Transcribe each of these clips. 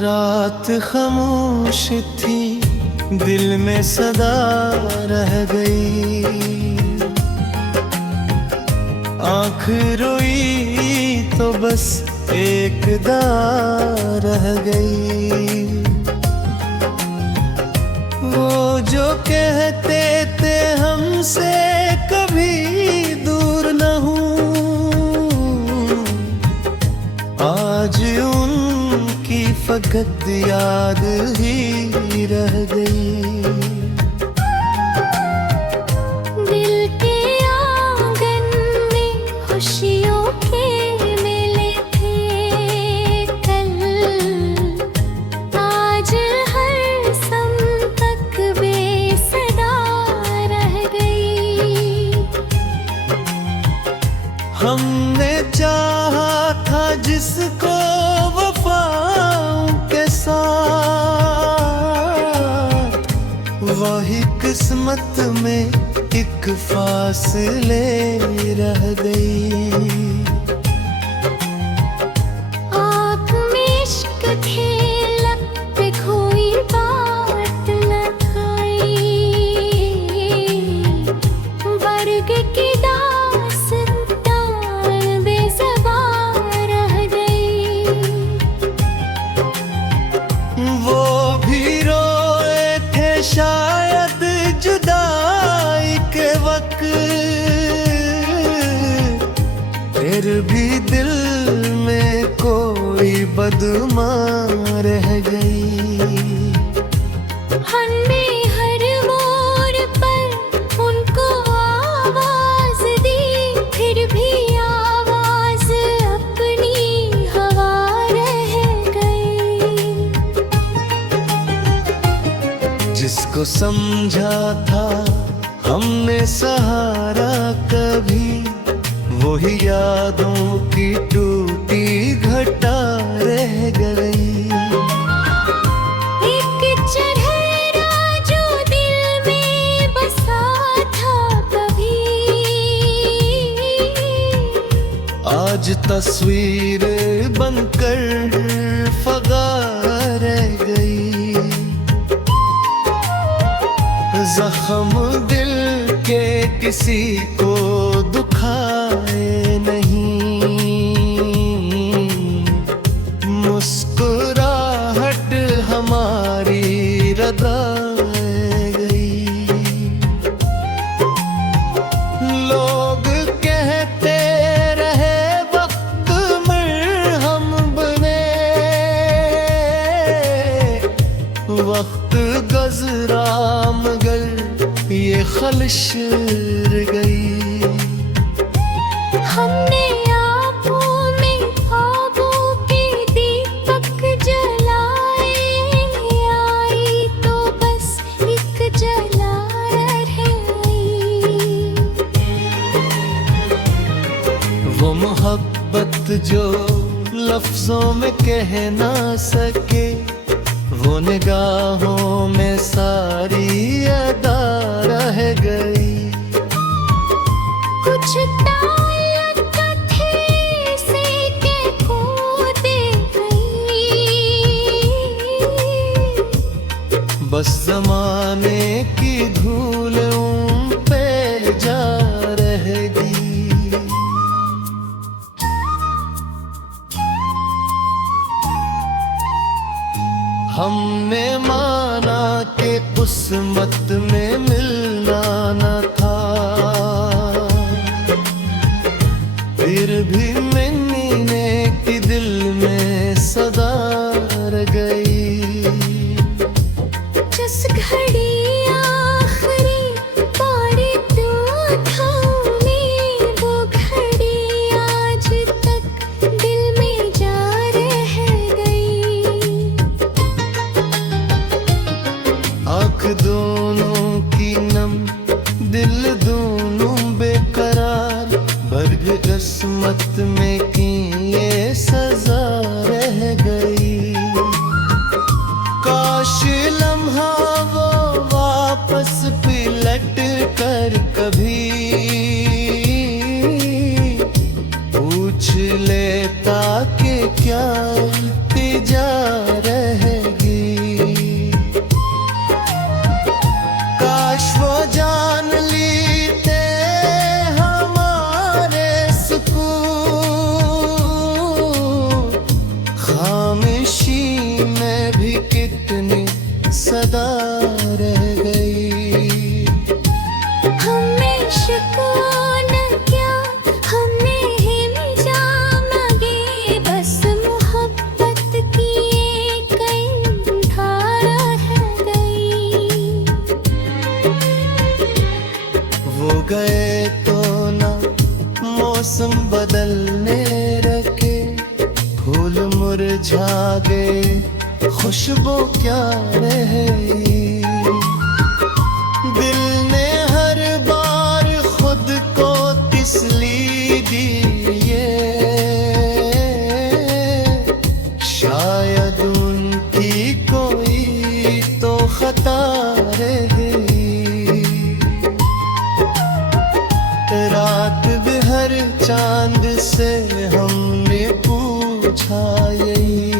रात खामोश थी, दिल में सदा रह गई। आँख रोई तो बस एक दा रह गई। वो जो कहते थे हमसे कभी दूर न हूँ, आज उनकी फकत याद ही रह गई। दिल के आंगन में खुशियों के मेले थे कल, आज हर संपक बेसदा रह गई। हमने चाहा था जिसको वफाओं के साथ, वही किस्मत में एक फासले रह गई। आँख में इश्क खेला पे कोई बात न आई, वर्ग की दास्तान बेज़बान रह गई। वो भी रोए थे शायद जुदाई के वक्त, फिर भी दिल में कोई बदुमा रह गई। हमने हर मोड़ पर उनको आवाज दी, फिर भी आवाज अपनी हवा रह गई। जिसको समझा था हमने सहारा कभी, वही यादों की टूटी घटा रह गई। एक चेहरा जो दिल में बसा था कभी, आज तस्वीर बनकर फगा रह गई। जख्म दिल के किसी को दुखाए नहीं, मुस्कुराहट हमारी रदा गई। लोग कहते रहे वक्त मरहम बने, वक्त गजरा मगर ये खलिश गई। हमने आँखों में ख्वाबों के दीपक जलाए, आई तो बस एक जला रह गई। वो मोहब्बत जो लफ्जों में कह ना सके, वो निगाहों में सारी अदा रह गई। कुछ ताल्लुक थे से के खो दे गई, बस ज़माने की धूल उन पे जा रहेगी। हमने माना कि किस्मत में मिलना न था, फिर भी मैंने की दिल में सदा रह गई। जिस घड़ी आखिरी बारी तू थामी, वो घड़ी आज तक दिल में जा रह गई। आँख दोनों की नम, दिल दोनों बेकरार, वर्ग किस्मत में की ये सजा रह गई। काश लम्हा वो वापस पलट कर कभी पूछ लेता कि क्या इल्तिजा रह गए तो ना मौसम बदलने रखे, फूल मुरझा गए खुशबू क्या रही। दिल ने हर बार खुद को तसल्ली दी, ये शायद उनकी कोई तो खता रही। रात बिहर चांद से हमने पूछा यही,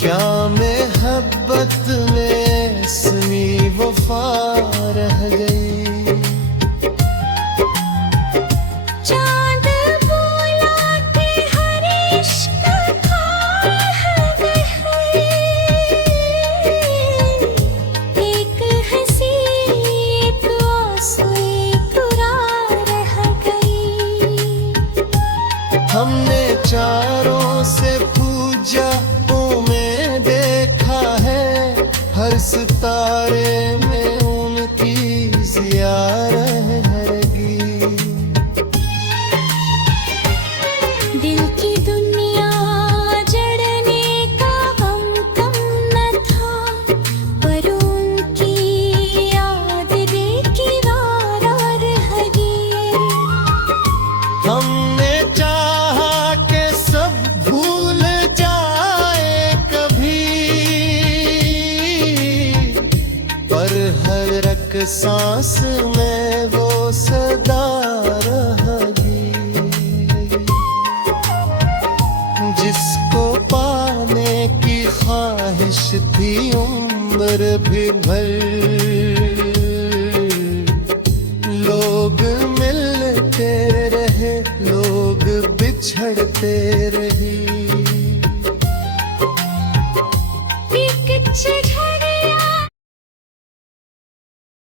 क्या मोहब्बत में इसमी वफा रह गई। चांद बोला कि हर इश्क खाब है, एक हंसी एक आंसू एक राह रह गई। हमने चारों से पूछा में देखा है, हर सितारे में उनकी ज़ियारत रहेगी। दिल की दुनिया जड़ने का गम कम न था, पर उनकी याद देखी वारा रह गई। हमने चाहा कि सब भूल जाए कभी, पर हर एक सांस में वो सदा रहेगी। जिसको पाने की ख्वाहिश थी उम्र भी भर, लोग मिलते रहे लोग बिछड़ते रहे।